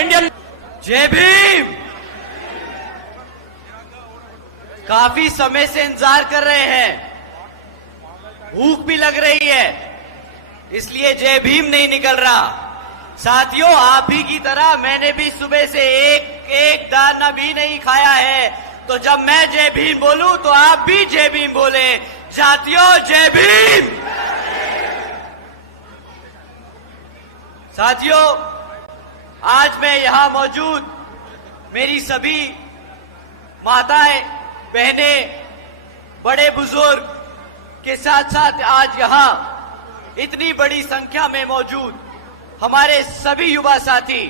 Indian. जय भीम। काफी समय से इंतजार कर रहे हैं, भूख भी लग रही है, इसलिए जय भीम नहीं निकल रहा। साथियों, आप ही की तरह मैंने भी सुबह से एक दाना भी नहीं खाया है, तो जब मैं जय भीम बोलूं तो आप भी जय भीम बोले। साथियों, जय भीम। साथियों, आज मैं यहां मौजूद मेरी सभी माताएं, बहनें, बड़े बुजुर्ग के साथ साथ आज यहां इतनी बड़ी संख्या में मौजूद हमारे सभी युवा साथी,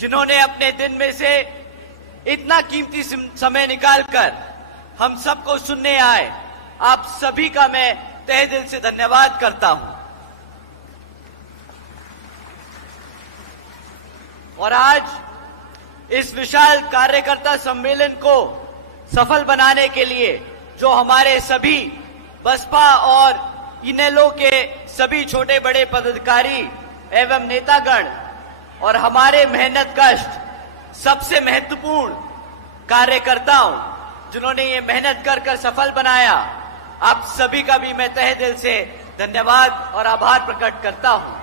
जिन्होंने अपने दिन में से इतना कीमती समय निकालकर हम सबको सुनने आए, आप सभी का मैं तहे दिल से धन्यवाद करता हूं। और आज इस विशाल कार्यकर्ता सम्मेलन को सफल बनाने के लिए जो हमारे सभी बसपा और इनेलो के सभी छोटे बड़े पदाधिकारी एवं नेतागण और हमारे मेहनत कष्ट सबसे महत्वपूर्ण कार्यकर्ताओं, जिन्होंने ये मेहनत कर सफल बनाया, आप सभी का भी मैं तहे दिल से धन्यवाद और आभार प्रकट करता हूं।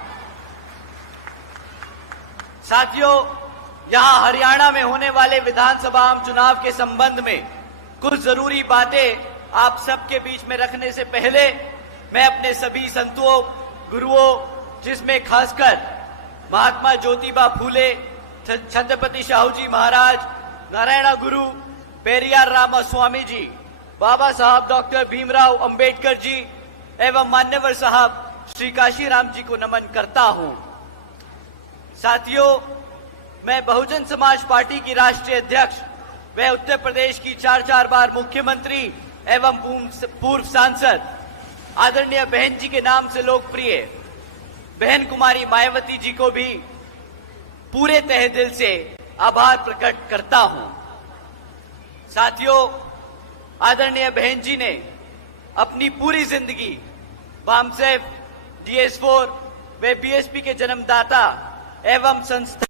साथियों, यहां हरियाणा में होने वाले विधानसभा आम चुनाव के संबंध में कुछ जरूरी बातें आप सबके बीच में रखने से पहले मैं अपने सभी संतों, गुरुओं, जिसमें खासकर महात्मा ज्योतिबा फूले, छत्रपति शाहू जी महाराज, नारायण गुरु, पेरियार रामास्वामी जी, बाबा साहब डॉक्टर भीमराव अंबेडकर जी एवं मान्यवर साहब श्री काशीराम जी को नमन करता हूं। साथियों, मैं बहुजन समाज पार्टी की राष्ट्रीय अध्यक्ष व उत्तर प्रदेश की 4 बार मुख्यमंत्री एवं पूर्व सांसद आदरणीय बहन जी के नाम से लोकप्रिय बहन कुमारी मायावती जी को भी पूरे तहे दिल से आभार प्रकट करता हूं। साथियों, आदरणीय बहन जी ने अपनी पूरी जिंदगी बामसेफ, DS4 व BSP के जन्मदाता एवं संस्था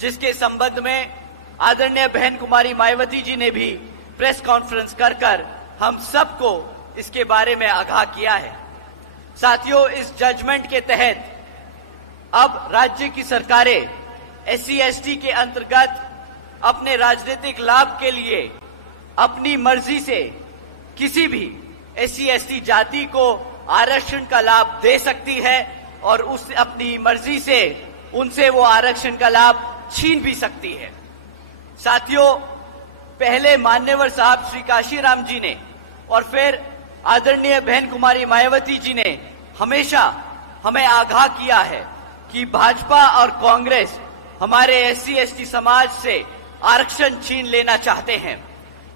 जिसके संबंध में आदरणीय बहन कुमारी मायावती जी ने भी प्रेस कॉन्फ्रेंस कर हम सबको इसके बारे में आगाह किया है। साथियों, इस जजमेंट के तहत अब राज्य की सरकारें SC/ST के अंतर्गत अपने राजनीतिक लाभ के लिए अपनी मर्जी से किसी भी SC/ST जाति को आरक्षण का लाभ दे सकती है और उस अपनी मर्जी से उनसे वो आरक्षण का लाभ छीन भी सकती है। साथियों, पहले मान्यवर साहब श्री काशीराम जी ने और फिर आदरणीय बहन कुमारी मायावती जी ने हमेशा हमें आगाह किया है कि भाजपा और कांग्रेस हमारे SC/ST समाज से आरक्षण छीन लेना चाहते हैं,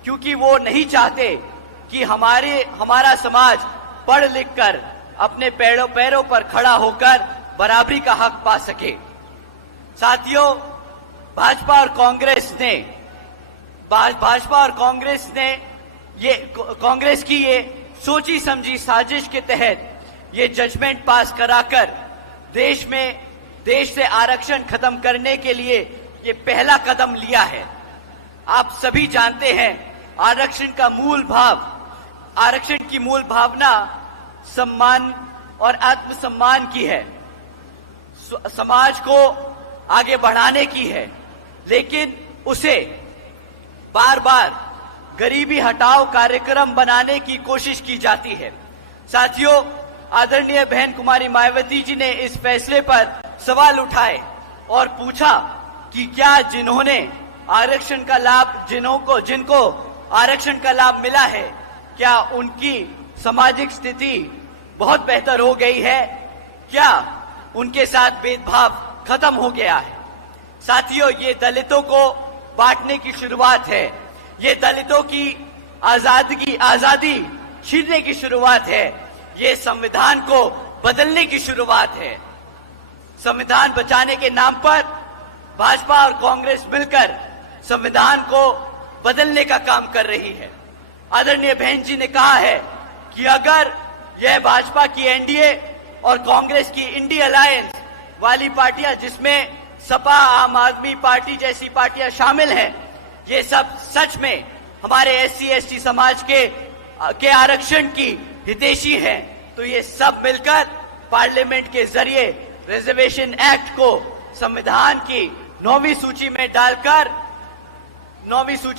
क्योंकि वो नहीं चाहते कि हमारा समाज पढ़ लिख कर अपने पैरों पर खड़ा होकर बराबरी का हक पा सके। साथियों, भाजपा और कांग्रेस ने कांग्रेस की ये सोची समझी साजिश के तहत ये जजमेंट पास कराकर देश से आरक्षण खत्म करने के लिए ये पहला कदम लिया है। आप सभी जानते हैं, आरक्षण की मूल भावना सम्मान और आत्मसम्मान की है, समाज को आगे बढ़ाने की है, लेकिन उसे बार बार गरीबी हटाओ कार्यक्रम बनाने की कोशिश की जाती है। साथियों, आदरणीय बहन कुमारी मायावती जी ने इस फैसले पर सवाल उठाए और पूछा कि क्या जिन्होंने आरक्षण का लाभ जिनको आरक्षण का लाभ मिला है, क्या उनकी सामाजिक स्थिति बहुत बेहतर हो गई है? क्या उनके साथ भेदभाव खत्म हो गया है? साथियों, ये दलितों को बांटने की शुरुआत है, ये दलितों की आजादी छीनने की शुरुआत है, ये संविधान को बदलने की शुरुआत है। संविधान बचाने के नाम पर भाजपा और कांग्रेस मिलकर संविधान को बदलने का काम कर रही है। आदरणीय बहन जी ने कहा है कि अगर यह भाजपा की NDA और कांग्रेस की इंडी अलायंस वाली पार्टियां, जिसमें सपा, आम आदमी पार्टी जैसी पार्टियां शामिल हैं, ये सब सच में हमारे SC/ST समाज के आरक्षण की हितैषी हैं, तो ये सब मिलकर पार्लियामेंट के जरिए रिजर्वेशन एक्ट को संविधान की 9वीं सूची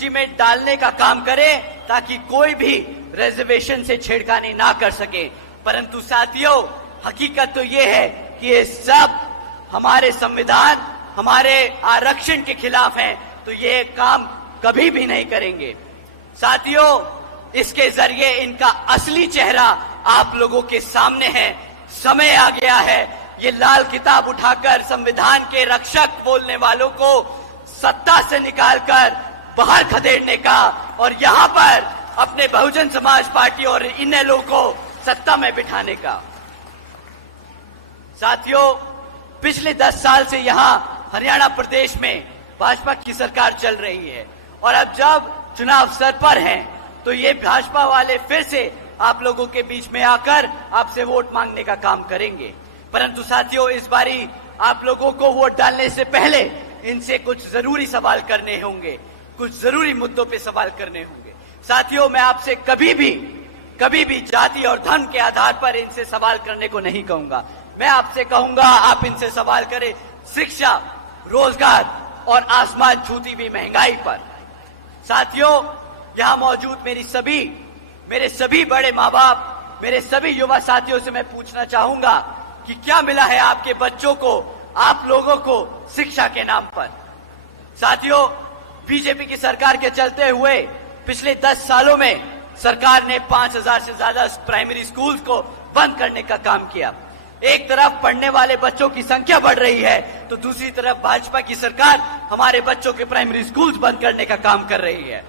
में डालने का काम करें, ताकि कोई भी रिजर्वेशन से छेड़खानी ना कर सके। परंतु साथियों, हकीकत तो ये है कि ये सब हमारे संविधान, हमारे आरक्षण के खिलाफ हैं, तो ये काम कभी भी नहीं करेंगे। साथियों, इसके जरिए इनका असली चेहरा आप लोगों के सामने है। समय आ गया है ये लाल किताब उठाकर संविधान के रक्षक बोलने वालों को सत्ता से निकालकर बाहर खदेड़ने का और यहां पर अपने बहुजन समाज पार्टी और इनेलो को सत्ता में बिठाने का। साथियों, पिछले 10 साल से यहां हरियाणा प्रदेश में भाजपा की सरकार चल रही है और अब जब चुनाव सर पर हैं, तो ये भाजपा वाले फिर से आप लोगों के बीच में आकर आपसे वोट मांगने का काम करेंगे। परंतु साथियों, इस बारी आप लोगों को वोट डालने से पहले इनसे कुछ जरूरी सवाल करने होंगे, कुछ जरूरी मुद्दों पे सवाल करने होंगे। साथियों, मैं आपसे कभी भी जाति और धर्म के आधार पर इनसे सवाल करने को नहीं कहूंगा। मैं आपसे कहूंगा, आप इनसे सवाल करें शिक्षा, रोजगार और आसमान छूती हुई महंगाई पर। साथियों, यहां मौजूद मेरे सभी बड़े माँ बाप, मेरे सभी युवा साथियों से मैं पूछना चाहूंगा कि क्या मिला है आपके बच्चों को, आप लोगों को शिक्षा के नाम पर? साथियों, बीजेपी की सरकार के चलते हुए पिछले 10 सालों में सरकार ने 5000 से ज्यादा प्राइमरी स्कूल्स को बंद करने का काम किया। एक तरफ पढ़ने वाले बच्चों की संख्या बढ़ रही है, तो दूसरी तरफ भाजपा की सरकार हमारे बच्चों के प्राइमरी स्कूल्स बंद करने का काम कर रही है।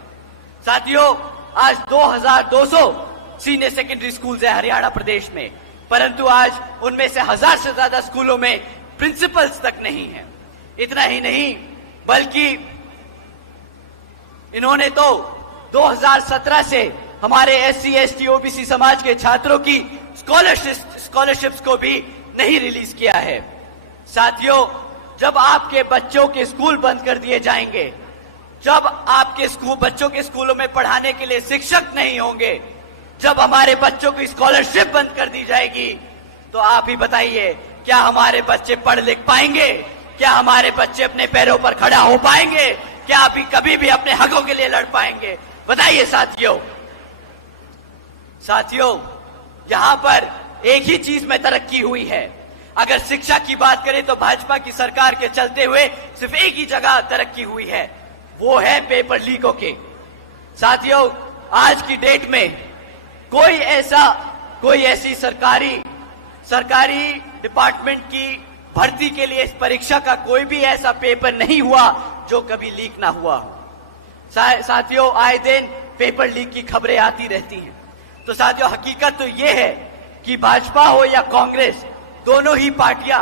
साथियों, आज 2200 सीनियर सेकेंडरी स्कूल्स है हरियाणा प्रदेश में, परंतु आज उनमें से 1000 से ज्यादा स्कूलों में प्रिंसिपल्स तक नहीं है। इतना ही नहीं, बल्कि इन्होंने तो 2017 से हमारे SC/ST OBC समाज के छात्रों की स्कॉलरशिप्स को भी नहीं रिलीज किया है। साथियों, जब आपके बच्चों के स्कूल बंद कर दिए जाएंगे, जब आपके बच्चों के स्कूलों में पढ़ाने के लिए शिक्षक नहीं होंगे, जब हमारे बच्चों की स्कॉलरशिप बंद कर दी जाएगी, तो आप ही बताइए, क्या हमारे बच्चे पढ़ लिख पाएंगे? क्या हमारे बच्चे अपने पैरों पर खड़ा हो पाएंगे? क्या आप कभी भी अपने हकों के लिए लड़ पाएंगे? बताइए साथियों। साथियों, यहां पर एक ही चीज में तरक्की हुई है। अगर शिक्षा की बात करें तो भाजपा की सरकार के चलते हुए सिर्फ एक ही जगह तरक्की हुई है, वो है पेपर लीकों के। साथियों, आज की डेट में कोई ऐसी सरकारी डिपार्टमेंट की भर्ती के लिए इस परीक्षा का कोई भी ऐसा पेपर नहीं हुआ जो कभी लीक ना हुआ हो। साथियों, आए दिन पेपर लीक की खबरें आती रहती हैं। तो साथियों, हकीकत तो यह है कि भाजपा हो या कांग्रेस, दोनों ही पार्टियां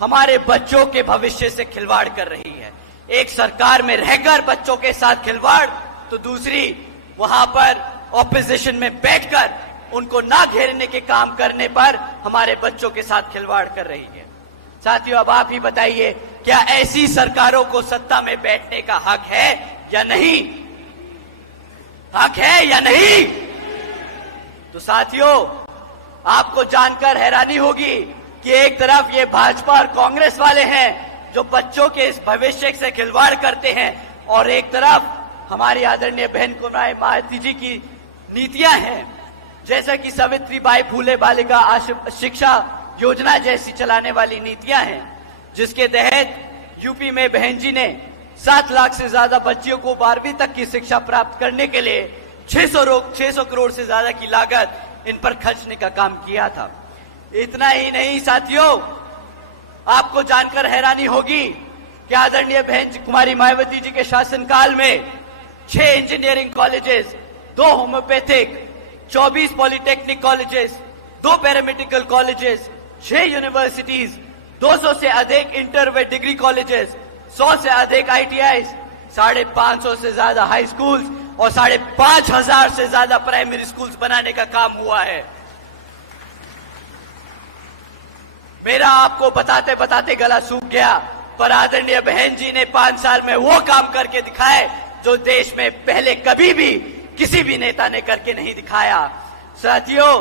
हमारे बच्चों के भविष्य से खिलवाड़ कर रही है। एक सरकार में रहकर बच्चों के साथ खिलवाड़, तो दूसरी वहां पर ऑपोजिशन में बैठकर उनको ना घेरने के काम करने पर हमारे बच्चों के साथ खिलवाड़ कर रही है। साथियों, अब आप ही बताइए, क्या ऐसी सरकारों को सत्ता में बैठने का हक है या नहीं? हक है या नहीं? तो साथियों, आपको जानकर हैरानी होगी कि एक तरफ ये भाजपा और कांग्रेस वाले हैं जो बच्चों के इस भविष्य से खिलवाड़ करते हैं, और एक तरफ हमारी आदरणीय बहन कुमारी मायावती जी की नीतियां हैं, जैसा कि सावित्रीबाई फुले बालिका शिक्षा योजना जैसी चलाने वाली नीतियां हैं, जिसके तहत यूपी में बहन जी ने 7 लाख से ज्यादा बच्चियों को 12वीं तक की शिक्षा प्राप्त करने के लिए 600 करोड़ से ज्यादा की लागत इन पर खर्चने का काम किया था। इतना ही नहीं साथियों, आपको जानकर हैरानी होगी कि आदरणीय बहन कुमारी मायावती जी के शासनकाल में 6 engineering colleges, 2 homeopathic, 24 polytechnic colleges, 2 paramedical colleges, 6 universities, 200 से अधिक इंटर व डिग्री कॉलेजेस, 100 से अधिक ITIs, 550 से ज्यादा हाई स्कूल्स और 5,500 से ज्यादा प्राइमरी स्कूल्स बनाने का काम हुआ है। मेरा आपको बताते बताते गला सूख गया, पर आदरणीय बहन जी ने 5 साल में वो काम करके दिखाए जो देश में पहले कभी भी किसी भी नेता ने करके नहीं दिखाया। साथियों,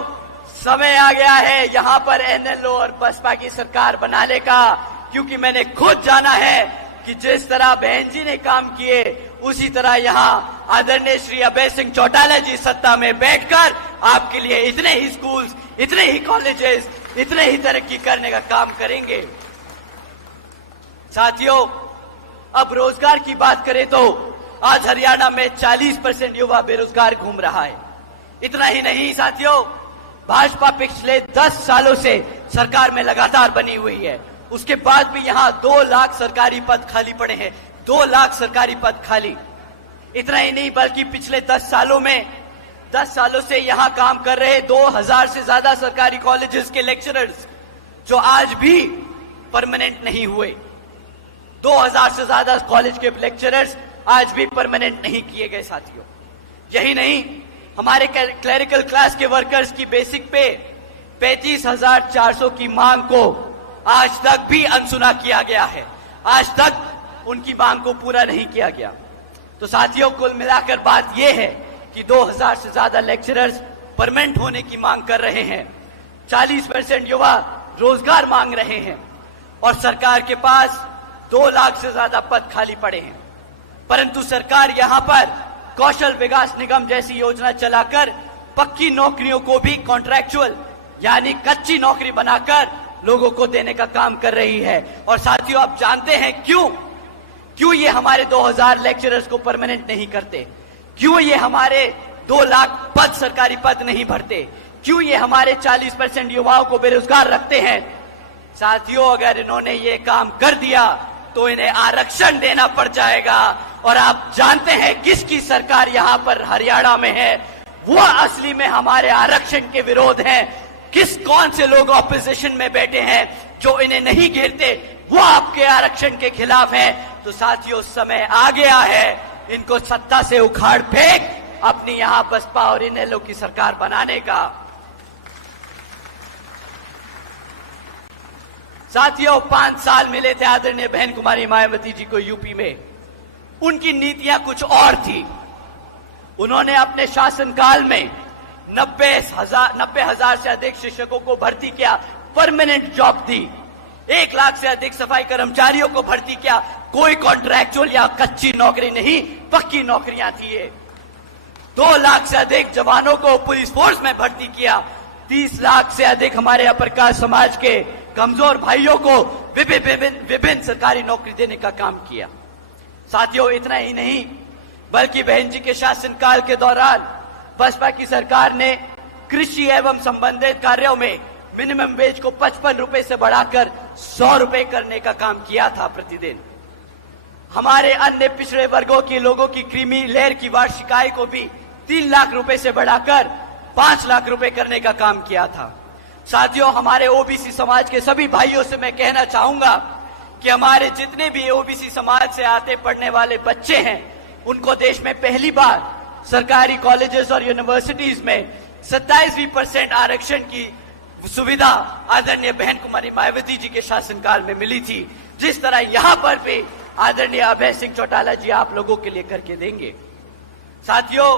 समय आ गया है यहां पर NLO और बसपा की सरकार बनाने का, क्योंकि मैंने खुद जाना है कि जिस तरह बहन जी ने काम किए उसी तरह यहां आदरणीय श्री अभय सिंह चौटाला जी सत्ता में बैठकर आपके लिए इतने ही स्कूल्स, इतने ही कॉलेजेस, इतने ही तरक्की करने का काम करेंगे। साथियों, अब रोजगार की बात करें तो आज हरियाणा में 40% युवा बेरोजगार घूम रहा है। इतना ही नहीं साथियों, भाजपा पिछले 10 सालों से सरकार में लगातार बनी हुई है, उसके बाद भी यहां 2 लाख सरकारी पद खाली पड़े हैं। 2 लाख सरकारी पद खाली। इतना ही नहीं, बल्कि पिछले 10 सालों से यहां काम कर रहे 2000 से ज्यादा सरकारी कॉलेजेस के लेक्चरर्स जो आज भी परमानेंट नहीं हुए। 2000 से ज्यादा कॉलेज के लेक्चरर्स आज भी परमानेंट नहीं किए गए साथियों। यही नहीं, हमारे क्लरिकल क्लास के वर्कर्स की बेसिक पे 35,400 की मांग को आज तक भी अनसुना किया गया है। आज तक उनकी मांग को पूरा नहीं किया गया। तो साथियों, कुल मिलाकर बात यह है कि 2000 से ज्यादा लेक्चरर्स परमानेंट होने की मांग कर रहे हैं, 40% युवा रोजगार मांग रहे हैं, और सरकार के पास 2 लाख से ज्यादा पद खाली पड़े हैं। परंतु सरकार यहां पर कौशल विकास निगम जैसी योजना चलाकर पक्की नौकरियों को भी कॉन्ट्रैक्चुअल यानी कच्ची नौकरी बनाकर लोगों को देने का काम कर रही है। और साथियों, आप जानते हैं क्यों ये हमारे 2000 लेक्चरर्स को परमानेंट नहीं करते? क्यों ये हमारे 2 लाख पद सरकारी पद नहीं भरते? क्यों ये हमारे 40% युवाओं को बेरोजगार रखते हैं? साथियों, अगर इन्होंने ये काम कर दिया तो इन्हें आरक्षण देना पड़ जाएगा। और आप जानते हैं किसकी सरकार यहां पर हरियाणा में है? वो असली में हमारे आरक्षण के विरोध हैं। कौन से लोग ऑपोजिशन में बैठे हैं जो इन्हें नहीं घेरते, वो आपके आरक्षण के खिलाफ हैं। तो साथियों, समय आ गया है इनको सत्ता से उखाड़ फेंक अपनी यहां बसपा और NLO की सरकार बनाने का। साथियों, 5 साल मिले थे आदरणीय बहन कुमारी मायावती जी को यूपी में। उनकी नीतियां कुछ और थी। उन्होंने अपने शासनकाल में 90,000 से अधिक शिक्षकों को भर्ती किया, परमानेंट जॉब दी, 1 लाख से अधिक सफाई कर्मचारियों को भर्ती किया। कोई कॉन्ट्रैक्चुअल या कच्ची नौकरी नहीं, पक्की नौकरियां थी ये। 2 लाख से अधिक जवानों को पुलिस फोर्स में भर्ती किया। 30 लाख से अधिक हमारे अपर कास्ट समाज के कमजोर भाइयों को विभिन्न सरकारी नौकरी देने का काम किया। साथियों, इतना ही नहीं बल्कि बहन जी के शासनकाल के दौरान बसपा की सरकार ने कृषि एवं संबंधित कार्यों में मिनिमम वेज को 55 रुपए से बढ़ाकर 100 रुपए करने का काम किया था प्रतिदिन। हमारे अन्य पिछड़े वर्गों के लोगों की क्रीमी लेयर की वार्षिक आय को भी 3 लाख रुपए से बढ़ाकर 5 लाख रुपए करने का काम किया था। साथियों, हमारे ओबीसी समाज के सभी भाइयों से मैं कहना चाहूंगा कि हमारे जितने भी ओबीसी समाज से आते पढ़ने वाले बच्चे हैं, उनको देश में पहली बार सरकारी कॉलेजेस और यूनिवर्सिटीज में 27% आरक्षण की सुविधा आदरणीय बहन कुमारी मायावती जी के शासनकाल में मिली थी। जिस तरह यहां पर भी आदरणीय अभय सिंह चौटाला जी आप लोगों के लिए करके देंगे। साथियों,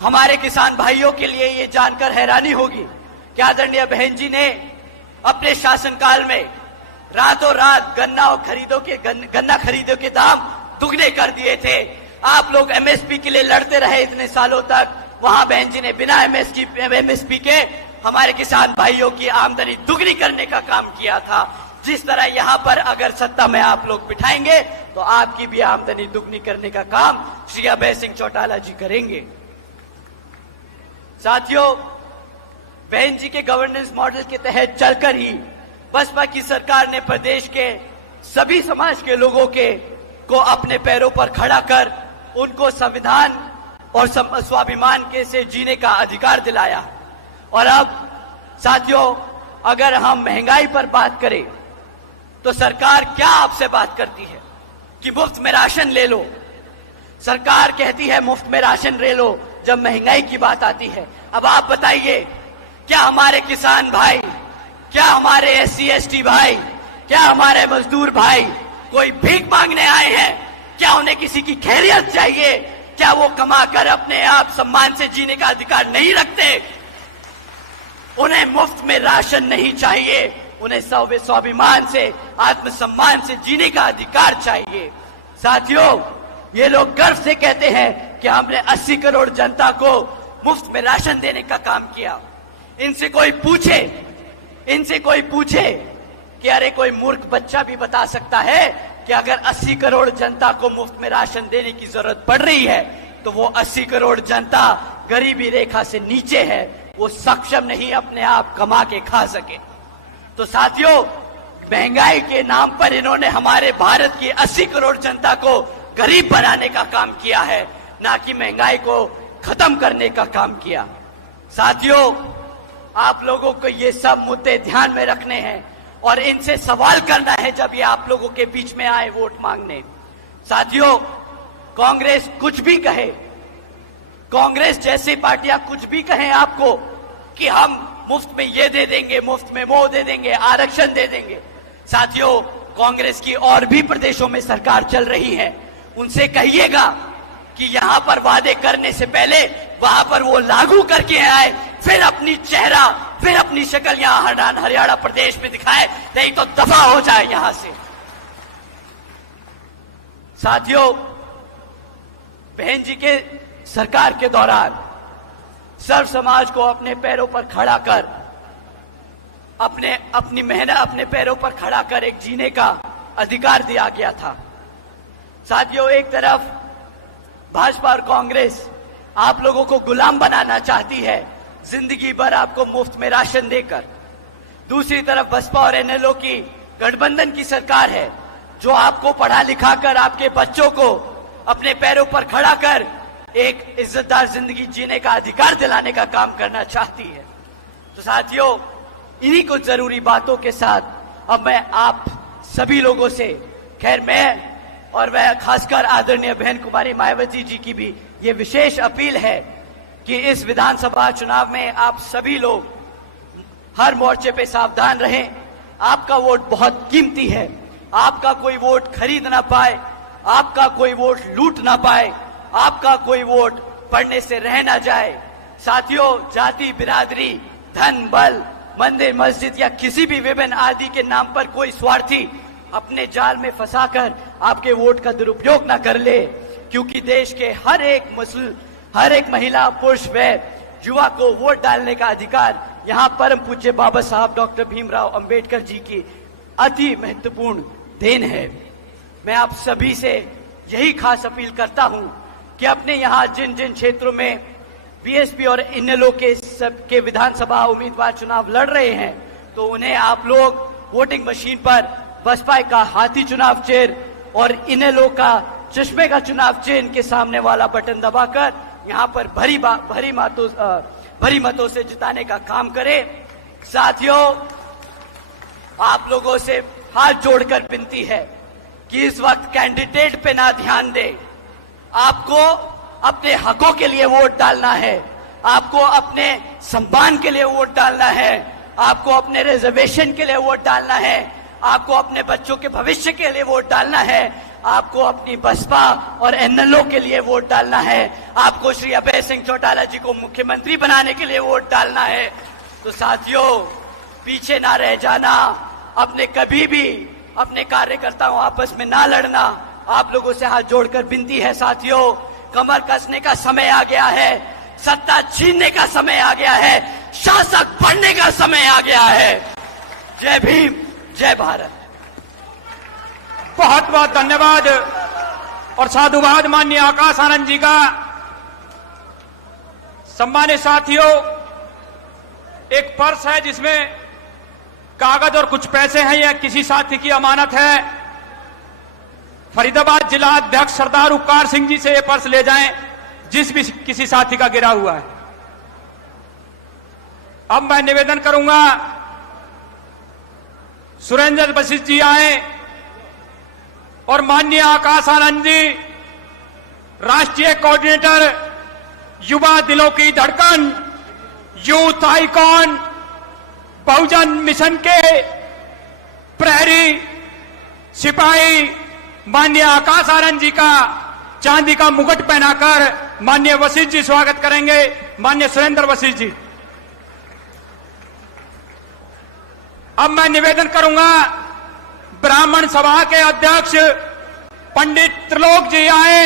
हमारे किसान भाइयों के लिए ये जानकर हैरानी होगी कि आदरणीय बहन जी ने अपने शासनकाल में रातों रात गन्ना खरीदों के दाम दुगने कर दिए थे। आप लोग एमएसपी के लिए लड़ते रहे इतने सालों तक, वहां बहन जी ने बिना एमएसपी के हमारे किसान भाइयों की आमदनी दुगनी करने का काम किया था। जिस तरह यहां पर अगर सत्ता में आप लोग बिठाएंगे तो आपकी भी आमदनी दुगनी करने का काम श्री अभय सिंह चौटाला जी करेंगे। साथियों, बहन जी के गवर्नेंस मॉडल के तहत चलकर ही बसपा की सरकार ने प्रदेश के सभी समाज के लोगों को अपने पैरों पर खड़ा कर उनको संविधान और स्वाभिमान के से जीने का अधिकार दिलाया। और अब साथियों, अगर हम महंगाई पर बात करें तो सरकार क्या आपसे बात करती है कि मुफ्त में राशन ले लो। सरकार कहती है मुफ्त में राशन ले लो जब महंगाई की बात आती है। अब आप बताइए, क्या हमारे किसान भाई, क्या हमारे SC ST भाई, क्या हमारे मजदूर भाई कोई भीख मांगने आए हैं? क्या उन्हें किसी की खैरियत चाहिए? क्या वो कमाकर अपने आप सम्मान से जीने का अधिकार नहीं रखते? उन्हें मुफ्त में राशन नहीं चाहिए, उन्हें स्वाभिमान से, आत्मसम्मान से जीने का अधिकार चाहिए। साथियों, ये लोग गर्व से कहते हैं कि हमने 80 करोड़ जनता को मुफ्त में राशन देने का काम किया। इनसे कोई पूछे कि अरे कोई मूर्ख बच्चा भी बता सकता है कि अगर 80 करोड़ जनता को मुफ्त में राशन देने की जरूरत पड़ रही है तो वो 80 करोड़ जनता गरीबी रेखा से नीचे है, वो सक्षम नहीं अपने आप कमा के खा सके। तो साथियों, महंगाई के नाम पर इन्होंने हमारे भारत की 80 करोड़ जनता को गरीब बनाने का काम किया है, ना कि महंगाई को खत्म करने का काम किया। साथियों, आप लोगों को ये सब मुद्दे ध्यान में रखने हैं और इनसे सवाल करना है जब ये आप लोगों के बीच में आए वोट मांगने। साथियों, कांग्रेस कुछ भी कहे, कांग्रेस जैसी पार्टियां कुछ भी कहें आपको कि हम मुफ्त में ये दे देंगे, मुफ्त में वो दे देंगे, आरक्षण दे देंगे। साथियों, कांग्रेस की और भी प्रदेशों में सरकार चल रही है, उनसे कहिएगा कि यहां पर वादे करने से पहले वहां पर वो लागू करके आए, फिर अपनी शक्ल यहां हरियाणा प्रदेश में दिखाए, नहीं तो दफा हो जाए यहां से। साथियों, बहन जी के सरकार के दौरान सर्व समाज को अपने पैरों पर खड़ा कर, अपनी मेहनत अपने पैरों पर खड़ा कर एक जीने का अधिकार दिया गया था। साथियों, एक तरफ भाजपा और कांग्रेस आप लोगों को गुलाम बनाना चाहती है, जिंदगी भर आपको मुफ्त में राशन देकर। दूसरी तरफ बसपा और NLO की गठबंधन की सरकार है जो आपको पढ़ा लिखा कर, आपके बच्चों को अपने पैरों पर खड़ा कर एक इज्जतदार जिंदगी जीने का अधिकार दिलाने का काम करना चाहती है। तो साथियों, इन्हीं कुछ जरूरी बातों के साथ अब मैं आप सभी लोगों से, खैर मैं और वह खासकर आदरणीय बहन कुमारी मायावती जी की भी ये विशेष अपील है कि इस विधानसभा चुनाव में आप सभी लोग हर मोर्चे पे सावधान रहें। आपका वोट बहुत कीमती है, आपका कोई वोट खरीद ना पाए, आपका कोई वोट लूट ना पाए, आपका कोई वोट पड़ने से रह ना जाए। साथियों, जाति बिरादरी, धन बल मंदिर मस्जिद या किसी भी विभिन्न आदि के नाम पर कोई स्वार्थी अपने जाल में फंसाकर आपके वोट का दुरुपयोग न कर ले, क्योंकि देश के हर एक महिला पुरुष व युवा को वोट डालने का अधिकार यहाँ परम पूज्य बाबा साहब डॉक्टर भीमराव अंबेडकर जी की अति महत्वपूर्ण देन है। मैं आप सभी से यही खास अपील करता हूं कि अपने यहाँ जिन जिन क्षेत्रों में बीएसपी और इनेलो के विधानसभा उम्मीदवार चुनाव लड़ रहे हैं, तो उन्हें आप लोग वोटिंग मशीन पर बसपा का हाथी चुनाव चिन्ह और इनेलो का चश्मे का चुनाव चिन्ह के सामने वाला बटन दबाकर यहाँ पर भरी मतों से जिताने का काम करें। साथियों, आप लोगों से हाथ जोड़कर विनती है कि इस वक्त कैंडिडेट पे ना ध्यान दें। आपको अपने हकों के लिए वोट डालना है, आपको अपने सम्मान के लिए वोट डालना है, आपको अपने रिजर्वेशन के लिए वोट डालना है, आपको अपने बच्चों के भविष्य के लिए वोट डालना है, आपको अपनी बसपा और एनएलओ के लिए वोट डालना है, आपको श्री अभय सिंह चौटाला जी को मुख्यमंत्री बनाने के लिए वोट डालना है। तो साथियों, पीछे ना रह जाना, अपने कभी भी अपने कार्यकर्ताओं आपस में ना लड़ना। आप लोगों से हाथ जोड़कर विनती है साथियों, कमर कसने का समय आ गया है, सत्ता छीनने का समय आ गया है, शासक बनने का समय आ गया है। जय भीम, जय भारत। बहुत बहुत धन्यवाद और साधुवाद माननीय आकाश आनंद जी का। सम्मानित साथियों, एक पर्स है जिसमें कागज और कुछ पैसे हैं, यह किसी साथी की अमानत है। फरीदाबाद जिला अध्यक्ष सरदार उपकार सिंह जी से यह पर्स ले जाएं, जिस भी किसी साथी का गिरा हुआ है। अब मैं निवेदन करूंगा सुरेंद्र वशिष्ठ जी आए और माननीय आकाश आनंद जी, राष्ट्रीय कोऑर्डिनेटर, युवा दिलों की धड़कन, यूथ आइकॉन, बहुजन मिशन के प्रहरी सिपाही माननीय आकाश आनंद जी का चांदी का मुकुट पहनाकर माननीय वशिष्ठ जी स्वागत करेंगे। माननीय सुरेंद्र वशिष्ठ जी। अब मैं निवेदन करूंगा ब्राह्मण सभा के अध्यक्ष पंडित त्रिलोक जी आए।